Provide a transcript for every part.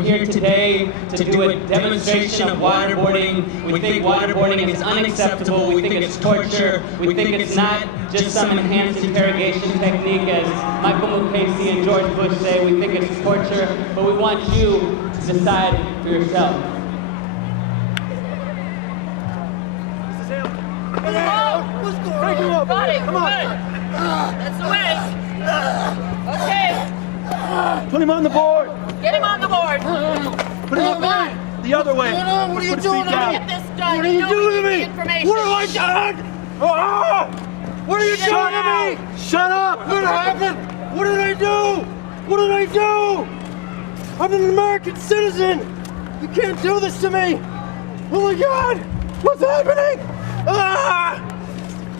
We're here today to do a demonstration of waterboarding. We think waterboarding is unacceptable. We think it's torture. We think it's not just some enhanced interrogation technique, as Michael Mukasey and George Bush say. We think it's torture, but we want you to decide for yourself. What's going on? Got it. Come on. That's the way. Okay. Put him on the board. Get him on the board. Put him on the other way. What are you doing? Get this done. What are you doing to me? Information. What have I done? What are you doing to me? Shut up. What happened? What did I do? What did I do? I'm an American citizen. You can't do this to me. Oh my God. What's happening?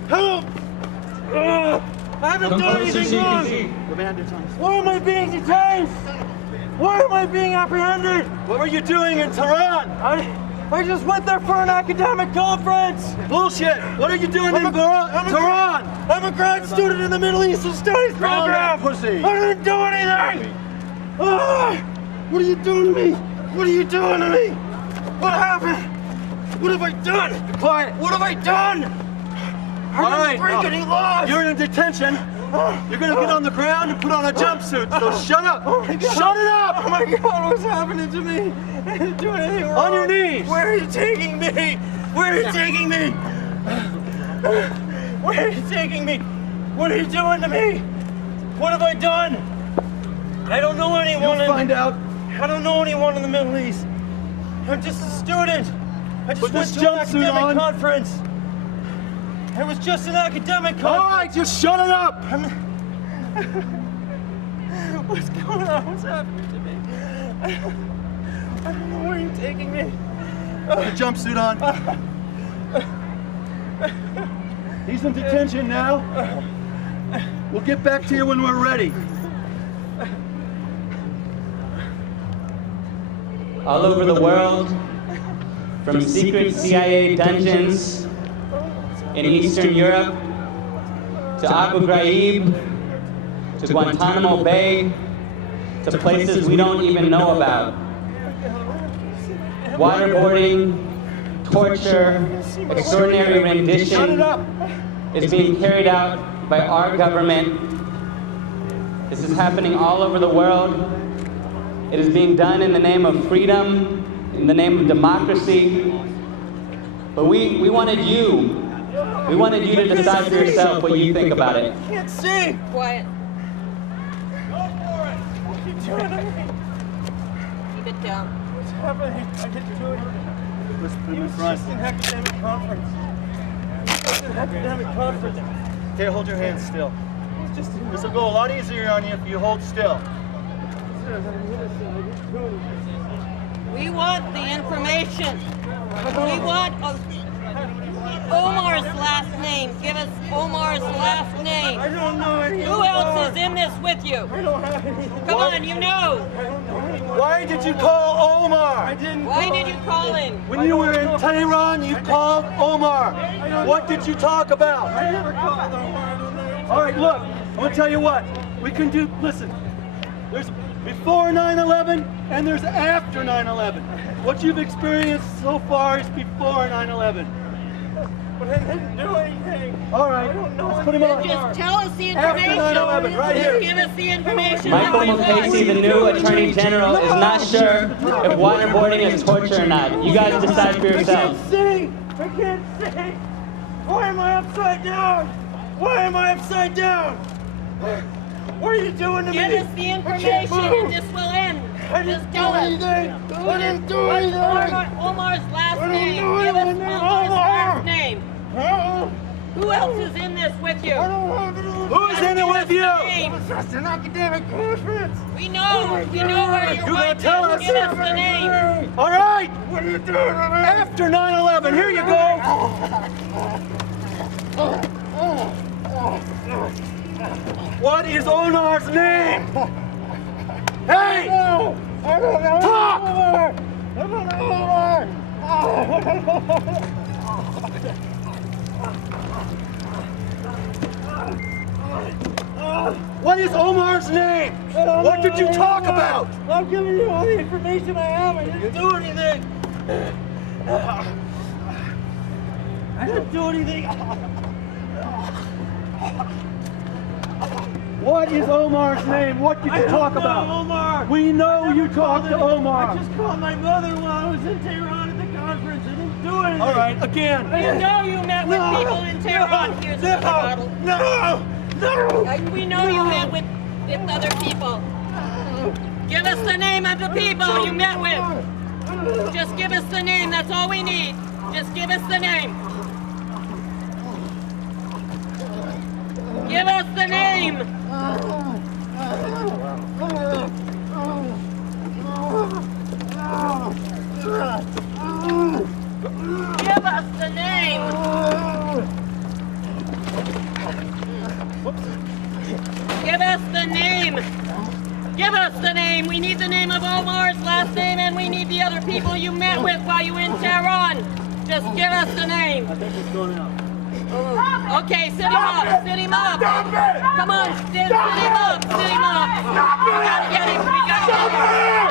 Help. I haven't done anything wrong. Why am I being detained? Why am I being apprehended? What were you doing in Tehran? I just went there for an academic conference. Bullshit. What are you doing in Tehran? I'm a grad student in the Middle Eastern Studies program. Pussy. I didn't do anything. What are you doing to me? What are you doing to me? What happened? What have I done? Be quiet. What have I done? I didn't break any laws. You're in detention. You're gonna get on the ground and put on a jumpsuit. So shut up. Shut it up. Oh my God, what's happening to me? I didn't do anything wrong. On your knees. Where are you taking me? Where are you taking me? Where are you taking me? What are you doing to me? What have I done? I don't know anyone. You'll find out. I don't know anyone in the Middle East. I'm just a student. I just went to an academic conference. It was just an academic conference. All right, just shut it up. What's going on? What's happening to me? I don't know where you're taking me. Put a jumpsuit on. He's in detention now. We'll get back to you when we're ready. All over the world, from secret CIA dungeons in Eastern Europe, to Abu Ghraib, to Guantanamo Bay, to places we don't even know about. Waterboarding, torture, extraordinary rendition is being carried out by our government. This is happening all over the world. It is being done in the name of freedom, in the name of democracy. But we wanted you. We wanted you to decide for yourself what you think about it. I can't see. Quiet. Go for it. What are you doing to me? Keep it down. What's happening? I didn't do it. It was just an academic conference. It was an academic conference. Okay, hold your hands still. This will go a lot easier on you if you hold still. We want the information. We want Omar's last name. Give us Omar's last name. I don't know any. Who else is in this with you? I don't have any. Come on, you know. Why did you call Omar? I didn't. Why did you call him? When you were in Tehran, you called Omar. What did you talk about? I never called Omar. All right, look. I'm gonna tell you what. We can do. Listen. There's before 9/11 and there's after 9/11. What you've experienced so far is before 9/11. But I didn't do anything. All right, let's put him on. Just tell us the information. After 9/11, right here. Give us the information. Michael Mukasey, the new Attorney General, is not sure if waterboarding is torture or not. You guys decide for yourselves. I can't see. Why am I upside down? Why am I upside down? What are you doing to me? Give us the information and this will end. Just tell us. I didn't do anything. Omar's last name. Give us Omar's last name. Who else is in this with you? Who's in it with you? It's just an academic conference. We know where you're going. Tell us. Give us the name. All right. What are you doing? After 9/11. Here you go. What is Omar's name? Hey! I don't know. Talk! I don't know Omar. What is Omar's name? What What did you talk about? I'm giving you all the information I have. I didn't do anything. I didn't do anything. What is Omar's name? What did you talk about? Omar. We know you talked to Omar. I just called my mother while I was in Tehran at the conference. I didn't do anything. All right, again. You know you met with people in Tehran. Here's the bottle. No! We know you met with other people. Give us the name of the people you met with. Just give us the name. That's all we need. Just give us the name. Give us the name. Give us the name. Give us the name. Give us the name. We need the name of Omar's last name, and we need the other people you met with while you were in Tehran. Just give us the name. I think he's going out. Okay, sit him up. Sit him up. Stop it! Come on, sit him up. Sit him up. Stop We it! gotta get him. We gotta get Stop him. it!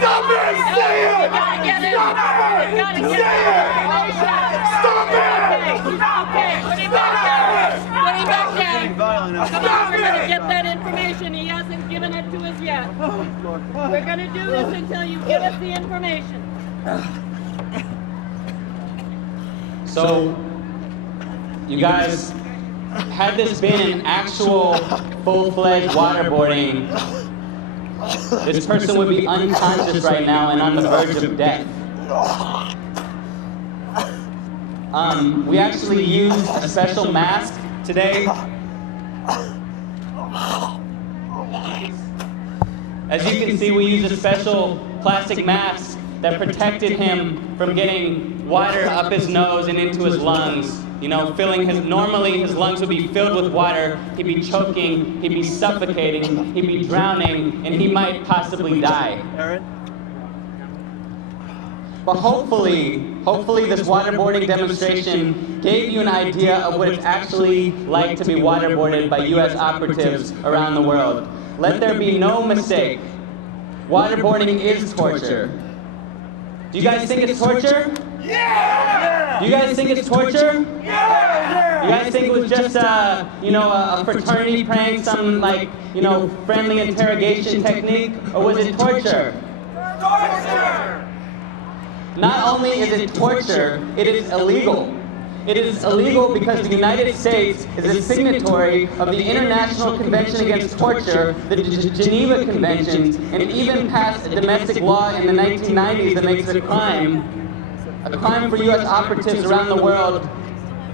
Stop it! Say it! We gotta get him. Stop it! We gotta get Say him. it! Stop it! Okay, put him back down. Put him back down. Violent now. Come on, we're gonna get that information. He hasn't given it to us yet. We're gonna do this until you give us the information. So, you guys, had this been an actual full-fledged waterboarding, this person would be unconscious right now and on the verge of death. We actually used a special mask today. As you can see, we used a special plastic mask that protected him from getting water up his nose and into his lungs. You know, normally his lungs would be filled with water, he'd be choking, he'd be suffocating, he'd be drowning, and he might possibly die. Aaron? But hopefully this waterboarding demonstration gave you an idea of what it's actually like to be waterboarded by U.S. operatives around the world. Let there be no mistake. Waterboarding is torture. Do you guys think it's torture? Yeah! Do you guys think it's torture? Yeah! You guys think it was just a fraternity prank, some friendly interrogation technique, or was it torture? Torture! Not only is it torture, it is illegal. It is illegal because the United States is a signatory of the International Convention Against Torture, the Geneva Conventions, and even passed a domestic law in the 1990s that makes it a crime for U.S. operatives around the world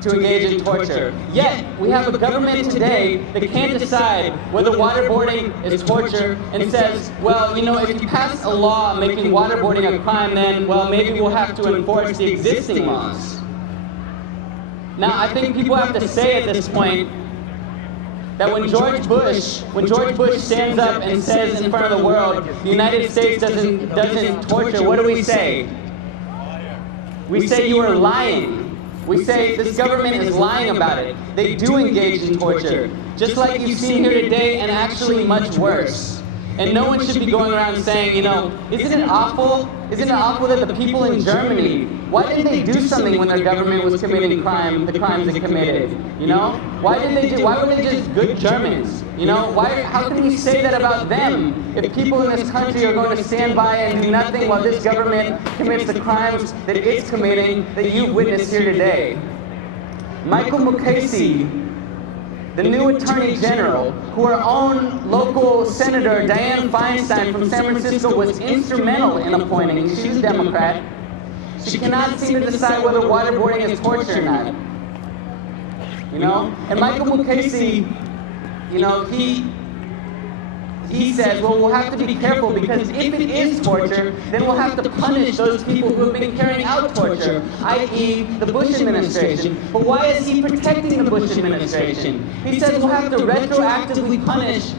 to engage in torture. Yet, we have a government today that can't decide whether waterboarding is torture and says, well, you know, if you pass a law making waterboarding a crime, then, well, maybe we'll have to enforce the existing laws. Now, I think people have to say at this point that when George Bush stands up and says in front of the world, the United States doesn't torture, what do we say? We say you are lying. We say this government is lying about it. They do engage in torture, just like you've seen here today, and actually much worse. And no one should be going around saying, you know, isn't it awful? Isn't it awful that the people in Germany, why didn't they do something when their government was committing the crimes they committed? You know? Why were they just good Germans? You know? How can we say that about them if people in this country are going to stand by and do nothing while this government commits the crimes that it's committing that you've witnessed here today? Michael Mukasey, the new Attorney General, who our own local Senator Dianne Feinstein from San Francisco was instrumental in appointing. She's a Democrat. She cannot seem to decide whether waterboarding is torture or not. You know? And Michael Mukasey, you know, he says, well, we'll have to be careful because if it is torture, then we'll have to punish those people who have been carrying out torture, i.e. the Bush administration. But why is he protecting the Bush administration? He says we'll have to retroactively punish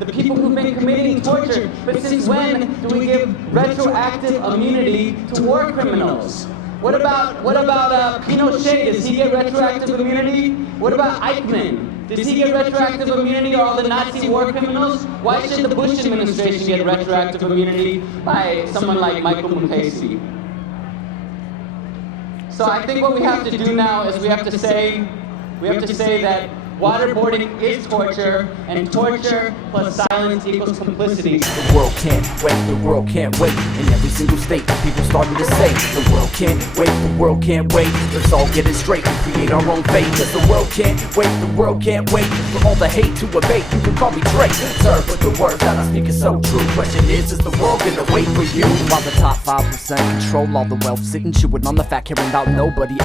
the people who've been committing torture. But since when do we give retroactive immunity to war criminals? What about Pinochet? Does he get retroactive immunity? What about Eichmann? Does he get retroactive immunity, or all the Nazi war criminals? Why should the Bush administration get retroactive immunity by someone like Michael Mukasey? So I think what we have to do now is we have to say that waterboarding is torture, and torture plus silence equals complicity. The world can't wait, the world can't wait. In every single state, people starting to say, the world can't wait, the world can't wait. Let's all get it straight and create our own fate. Cause the world can't wait, the world can't wait. For all the hate to abate, you can call me Drake. Sir, but the words that I speak is so true. Question is the world gonna wait for you? While the top 5% control all the wealth, sitting chewing on the fat, caring about nobody